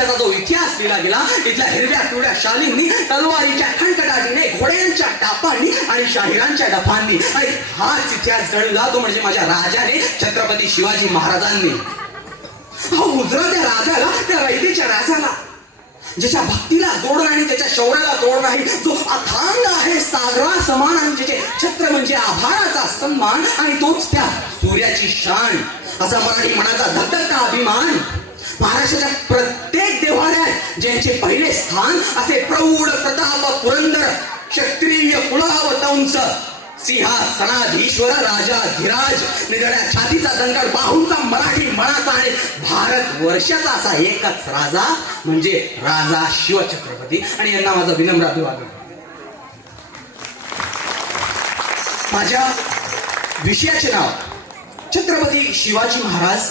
महाराष्ट्राचा जो इतिहास लिहिला गेला तिथल्या हिरव्या पिवळ्या शालींनी, तलवारीच्या खणखडाटीने, घोड्यांच्या टापांनी आणि शाहिरांच्या डफांनी, आणि हाच इतिहास घडला तो म्हणजे माझ्या राजाने, छत्रपती शिवाजी महाराजांनी. हा उजरा त्या राजाला, त्या रयतेच्या राजाला, ज्याच्या भक्तीला जोड नाही, त्याच्या शौर्याला तोड नाही, जो अथांग आहे सागरा समान, आणि ज्याचे छत्र म्हणजे आभाळाचा सन्मान, आणि तोच त्या सूर्याची शान, असा मराठी मनाचा धगधगता अभिमान. महाराष्ट्राच्या प्रत्येक देव्हाऱ्यात ज्यांचे पहिले स्थान असे प्रौढ प्रताप पुरंदर क्षत्रिय कुलावतंस सिंहासनाधीश्वर राजा धीराज, निधड्या छातीचा दंडर, बाहूंचा मराठी मनाचा आणि भारत वर्षाचा असा एकच राजा म्हणजे राजा शिवछत्रपती. आणि यांना माझा विनम्र अभिवादन. माझ्या विषयाचे नाव छत्रपती शिवाजी महाराज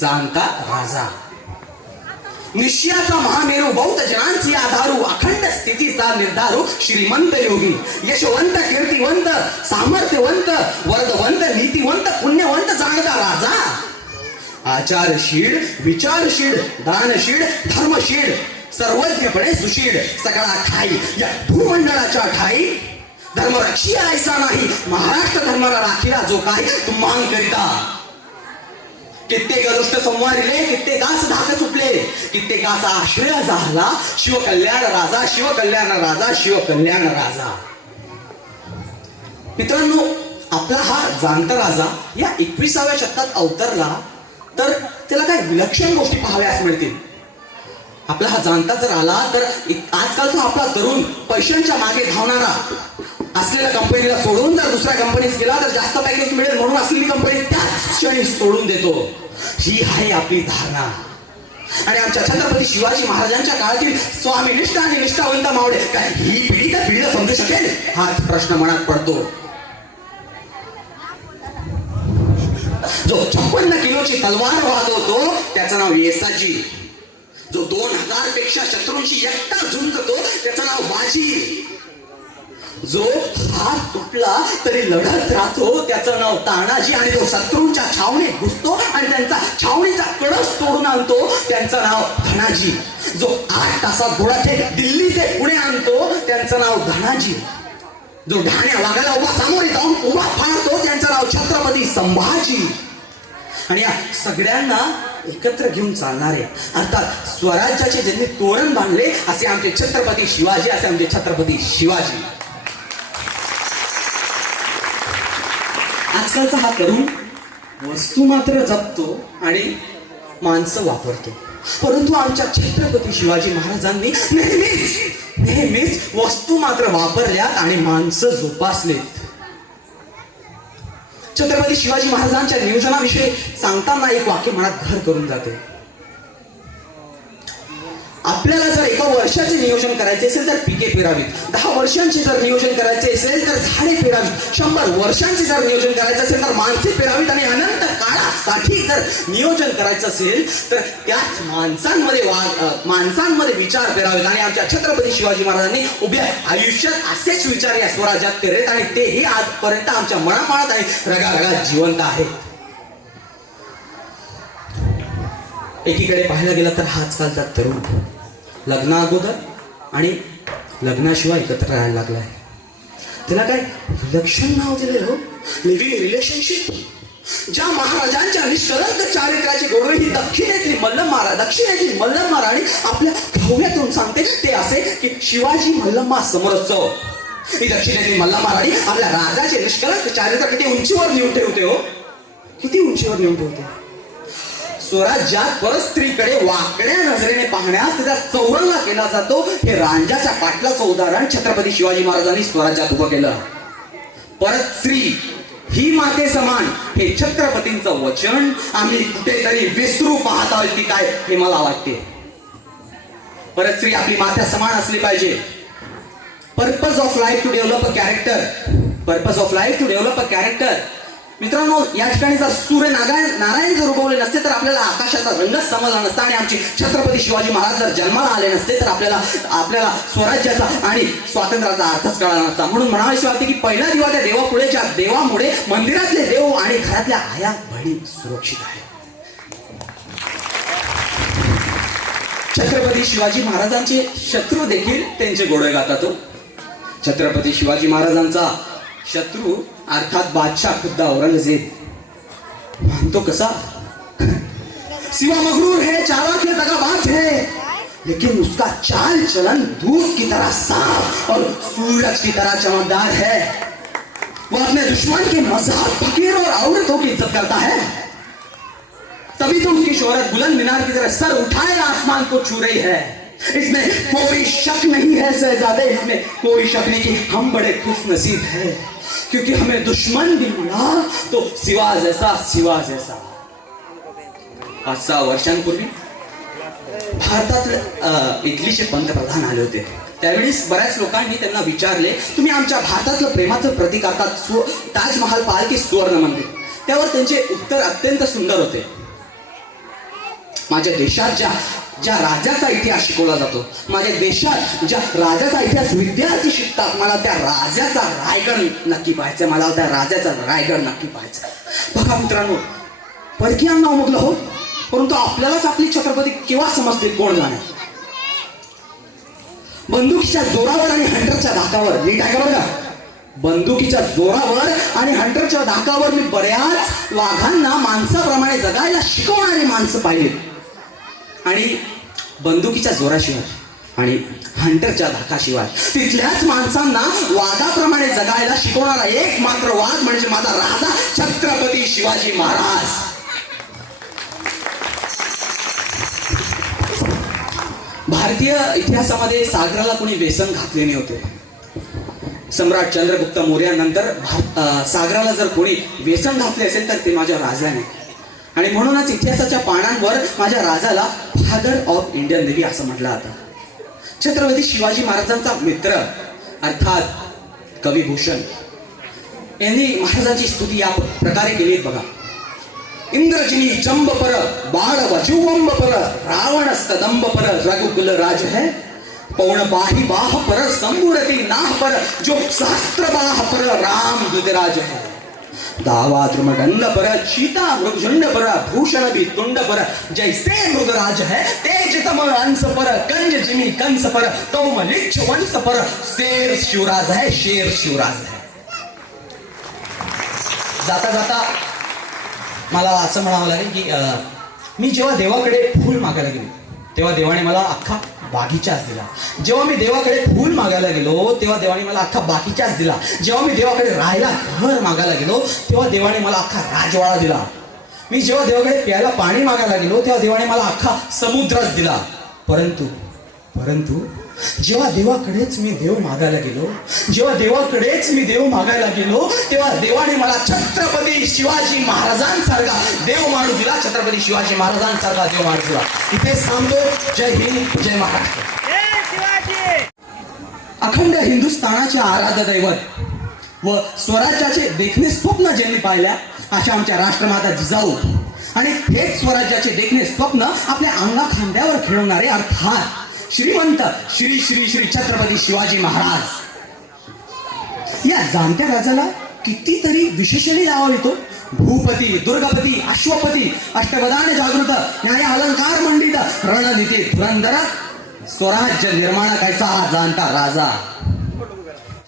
जाणता राजा. निश्चयाचा महामेरू, बौद्ध जनांची आधारू, अखंड स्थितीचा निर्धारू, श्रीमंत योगी, यशवंत, कीर्तिवंत, सामर्थ्यवंत, वर्धवंत, नीतिवंत, पुण्यवंत जाणता राजा. आचारशील, विचारशील, दानशील, धर्मशील, सर्वज्ञपणे सुशील, सगळा ठाई या भूमंडळाच्या ठाई धर्मरक्षी ऐसा नाही, महाराष्ट्र धर्माला राखीला जो काही तुम्हां करिता. कित्येक अदृष्ट संवारिले, कित्येकास धाक सुटले, कित्येकाचा आश्रय झाला, शिवकल्याण राजा, शिवकल्याण राजा, शिवकल्याण राजा. मित्रांनो, आपला हा जाणता राजा या 21व्या शतकात अवतरला तर त्याला काय विलक्षण गोष्टी पाहाव्यास मिळतील. आपला हा जाणता जर आला तर आजकालचा आपला तरुण पैशांच्या मागे धावणारा, असलेल्या कंपनीला सोडून जर दुसऱ्या कंपनीत गेला तर जास्त पॅकेज मिळेल म्हणून असलेली कंपनी त्याच क्षणी सोडून देतो. ही आहे आपली धारणा. आणि आमच्या छत्रपती शिवाजी महाराजांच्या काळातील स्वामीनिष्ठ आणि निष्ठावंत मावळे काय ही पिढी त्या पिढीला समजू शकेल, हाच प्रश्न मनात पडतो. जो 56 किलोची तलवार वाजवतो त्याचं नाव येसाची. जो 2000 पेक्षा शत्रूंशी एकटा झुंजतो त्याचं नाव बाजी. जो हात तुटला तरी लढत राहतो त्याचं नाव तानाजी. आणि जो शत्रूंच्या छावणीत घुसतो आणि त्यांचा छावणीचा कळस तोडून आणतो त्यांचं नाव धनाजी. जो 8 तासात घोडाचे दिल्ली ते पुणे आणतो त्यांचं नाव धनाजी. जो ढाण्या वाघाला उभा सामोरे जाऊन उभा फाडतो त्यांचं नाव छत्रपती संभाजी. आणि या सगळ्यांना एकत्र घेऊन चालणारे अर्थात स्वराज्याचे ज्यांनी तोरण बांधले असे आमचे छत्रपती शिवाजी, असे आमचे छत्रपती शिवाजी. आजकालचा हा तरुण वस्तू मात्र जपतो आणि माणसं वापरतो, परंतु आमच्या छत्रपती शिवाजी महाराजांनी नेहमीच वस्तू मात्र वापरल्यात आणि माणसं जोपासलेत. छत्रपती शिवाजी महाराजांच्या नियोजनाविषयी सांगताना एक वाक्य मनात घर करून जाते. आपल्याला जर 1 वर्षाचे नियोजन करायचे असेल तर पिके पेरावीत, 10 वर्षांचे जर नियोजन करायचे असेल तर झाडे पेरावीत, 100 वर्षांचे जर नियोजन करायचं असेल तर माणसे पेरावीत, आणि अनंत काळासाठी जर नियोजन करायचं असेल तर त्याच माणसांमध्ये विचार पेरावेत. आणि आमच्या छत्रपती शिवाजी महाराजांनी उभ्या आयुष्यात असेच विचार या स्वराज्यात पेरलेत आणि तेही आजपर्यंत आमच्या मनापाळात आणि रगारगात जिवंत आहेत. एकीकडे पाहायला गेला तर हा आजकालचा तरुण लग्ना अगोदर आणि लग्नाशिवाय एकत्र राहायला लागलाय. त्याला काय विलक्षण नाव दिले हो, लिव्हिंग रिलेशनशिप. ज्या महाराजांच्या निष्कलंक चारित्र्याची गोडवी ही दक्षिणेतली मल्लमार आणि आपल्या भव्यातून सांगते ते असे की शिवाजी मल्लम्मा समोरच. ही दक्षिणेतली मल्लमार आणि आपल्या राजाचे निष्कलंक चारित्र्य किती उंचीवर नेऊन ठेवते हो, किती उंचीवर नेऊन ठेवते. स्वराज्यात परस्त्रीकडे वाकड्या नजरेने पाहण्यास त्याचा चौरंगा केला जातो. हे रांजाच्या पाटलाचं उदाहरण छत्रपती शिवाजी महाराजांनी स्वराज्यात उभं केलं. परत स्त्री ही माते समान हे छत्रपतींचं वचन आम्ही कुठेतरी विसरू पाहत आहोत की काय हे मला वाटते. परत स्त्री आपली मात्या समान असली पाहिजे. Purpose of life to develop a character. Purpose of life to develop a character. मित्रांनो, या ठिकाणी जर सूर्य नारायण जर उगवले नसते तर आपल्याला आकाशाचा रंगच समजला नसता आणि आमची छत्रपती शिवाजी महाराज जर जन्माला आले नसते तर आपल्याला स्वराज्याचा आणि स्वातंत्र्याचा अर्थच कळला नसता. म्हणून म्हणावीशी वाटते की पहिला दिवा त्या देवापुढे, ज्या देवामुळे मंदिरातले देव आणि घरातल्या आया बहिणी सुरक्षित आहेत. छत्रपती छत्रपती शिवाजी महाराजांचे शत्रू देखील त्यांचे गोडे गातात. छत्रपती शिवाजी महाराजांचा शत्रू अर्थात बादशाह खुद्द औरंगजेब मानतो कसा, सिवा मगरूर है, चालाक है, दगाबाज है, लेकिन उसका चाल चलन दूध की तरह साफ और सूरज की तरह चमकदार है. वो अपने दुश्मन के मजाक, फकीर और औरतों की इज्जत करता है. तभी तो उसकी शोहरत बुलंद मीनार की तरह सर उठाए आसमान को छू रही है. इसमें कोई शक नहीं है शहजादे, इसमें कोई शक नहीं कि हम बड़े खुश नसीब है, क्योंकि हमें दुश्मन भी मिला तो सिवा जैसा. 5-6 वर्षांपूर्वी भारतात इटलीचे पंतप्रधान आले होते. त्यावेळेस बऱ्याच लोकांनी त्यांना विचारले, तुम्ही आमच्या भारतातलं प्रेमाचं प्रतीक अर्थात ताजमहाल पाहाल की सुवर्ण मंदिर. त्यावर त्यांचे उत्तर अत्यंत सुंदर होते. माझ्या देशात ज्या राजाचा इतिहास शिकवला जातो, माझ्या देशात ज्या राजाचा इतिहास विद्यार्थी शिकतात, मला त्या राजाचा रायगड नक्की पाहायचा, मला त्या राजाचा रायगड नक्की पाहायचा. बघा मित्रांनो, परकीयांना उमगलं हो, परंतु आपल्यालाच आपली छत्रपती केव्हा समजते कोण जाणे. बंदुकीच्या जोरावर आणि हंटरच्या धाकावर, नीट आहे का बघा, बंदुकीच्या जोरावर आणि हंटरच्या धाकावर मी बऱ्याच वाघांना माणसाप्रमाणे जगायला शिकवणारी माणसं पाहिली. आणि बंदुकीच्या जोराशिवाय आणि हंटरच्या धाकाशिवाय तिथल्याच माणसांना वाघाप्रमाणे जगायला शिकवणारा एक मात्र वाघ म्हणजे माझा राजा छत्रपती शिवाजी महाराज. भारतीय इतिहासामध्ये सागराला कोणी व्यसन घातले नव्हते. सम्राट चंद्रगुप्त मौर्यानंतर सागराला जर कोणी व्यसन घातले असेल तर ते माझ्या राजाने. आणि म्हणूनच इतिहासाच्या पानांवर माझ्या राजाला फादर ऑफ इंडियन नेव्ही असं म्हटलं जातं. छत्रपती शिवाजी महाराजांचा मित्र अर्थात कविभूषण यांनी महाराजांची स्तुती या प्रकारे केली बघा. इंद्रजिनी चंब पर, बाळ वजुवंब पर, रावण स्तंभ पर, रघुकुल राज है, पौण बाही बाह पर, संबुरती नाह पर, जो सहस्त्र बाह पर, राम दुतराज है. दावा द्रुमदंड पर, चीता मृगझुंड पर, भूषण भी तुंड पर, जैसे मृगराज है, तेज तम अंश पर, कंज जिमी कंस पर, तौम लिच्छ वंश पर, शेर शिवराज है, शेर शिवराज है. जाता जाता मला असं म्हणावं लागेल की मी जेव्हा देवाकडे फूल मागायला गेलो तेव्हा देवाने मला अख्खा बागीचाच दिला. जेव्हा मी देवाकडे फूल मागायला गेलो तेव्हा देवाने मला अख्खा बागीचाच दिला. जेव्हा मी देवाकडे राहायला घर मागायला गेलो तेव्हा देवाने मला अख्खा राजवाडा दिला. मी जेव्हा देवाकडे प्यायला पाणी मागायला गेलो तेव्हा देवाने मला अख्खा समुद्रच दिला. परंतु जेव्हा देवाकडेच मी देव मागायला गेलो तेव्हा देवाने मला छत्रपती शिवाजी महाराजांसारखा देव माणूस दिला. छत्रपती शिवाजी महाराजांसारखा देव माणूस दिला. इथे सांगतो जय हिंद, जय महाराष्ट्र. अखंड हिंदुस्थानाचे आराध्य दैवत व स्वराज्याचे देखणे स्वप्न ज्यांनी पाहिल्या अशा आमच्या राष्ट्रमाता जिजाऊ आणि हेच स्वराज्याचे देखणे स्वप्न आपल्या अंगा खांद्यावर खेळवणारे अर्थात श्रीमंत श्री श्री श्री छत्रपती शिवाजी महाराज. या जाणत्या राजाला कितीतरी विशेषणे लावावी तो. भूपती, दुर्गपती, अश्वपती, अष्टपदाने जागृत, न्याय अलंकार मंडित, रणनीती धुरंधर, स्वराज्य निर्माण करायचा हा जाणता राजा.